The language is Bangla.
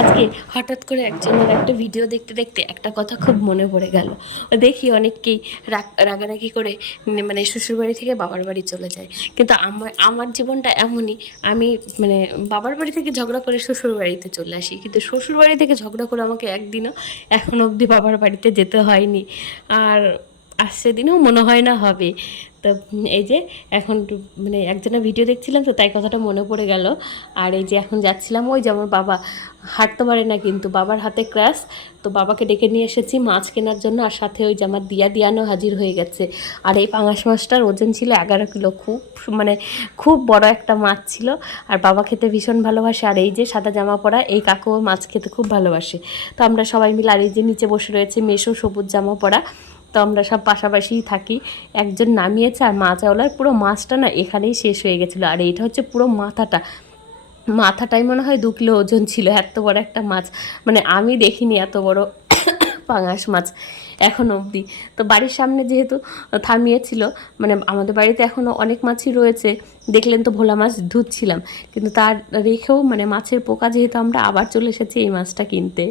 আজকে হঠাৎ করে একজনের একটা ভিডিও দেখতে দেখতে একটা কথা খুব মনে পড়ে গেল। দেখি অনেককেই রাগারাগি করে মানে শ্বশুরবাড়ি থেকে বাবার বাড়ি চলে যায়, কিন্তু আমার আমার জীবনটা এমনই। আমি মানে বাবার বাড়ি থেকে ঝগড়া করে শ্বশুর বাড়িতে চলে আসি, কিন্তু শ্বশুর বাড়ি থেকে ঝগড়া করে আমাকে একদিনও এখনো অবধি বাবার বাড়িতে যেতে হয়নি। আর আসছে দিনেও মনে হয় না হবে। তো এই যে এখন মানে একজনের ভিডিও দেখছিলাম, তো তাই কথাটা মনে পড়ে গেল। আর এই যে এখন যাচ্ছিলাম, ওই যে আমার বাবা হাঁটতে পারে না, কিন্তু বাবার হাতে ক্রাশ। তো বাবাকে ডেকে নিয়ে এসেছি মাছ কেনার জন্য, আর সাথে ওই যে আমার দিয়ানো হাজির হয়ে গেছে। আর এই পাঙাশ মাছটার ওজন ছিল 11 কিলো, খুব মানে খুব বড় একটা মাছ ছিল। আর বাবা খেতে ভীষণ ভালোবাসে। আর এই যে সাদা জামা পরা এই কাকুও মাছ খেতে খুব ভালোবাসে। তো আমরা সবাই মিলে, আর এই যে নিচে বসে রয়েছে মেশো, সবুজ জামা পরা। তো আমরা সব পাশাপাশিই থাকি। একজন নামিয়েছে, আর মাছওয়ালার পুরো মাছটা না এখানেই শেষ হয়ে গেছিলো। আর এইটা হচ্ছে পুরো মাথাটাই মনে হয় 2 কিলো ওজন ছিল, এত বড় একটা মাছ। মানে আমি দেখিনি এত বড় পাঙাশ মাছ এখন অবধি। তো বাড়ির সামনে যেহেতু থামিয়েছিল, মানে আমাদের বাড়িতে এখনও অনেক মাছই রয়েছে, দেখলেন তো ভোলা মাছ ধুচ্ছিলাম, কিন্তু তার রেখেও মানে মাছের পোকা যেহেতু, আমরা আবার চলে এসেছি এই মাছটা কিনতে।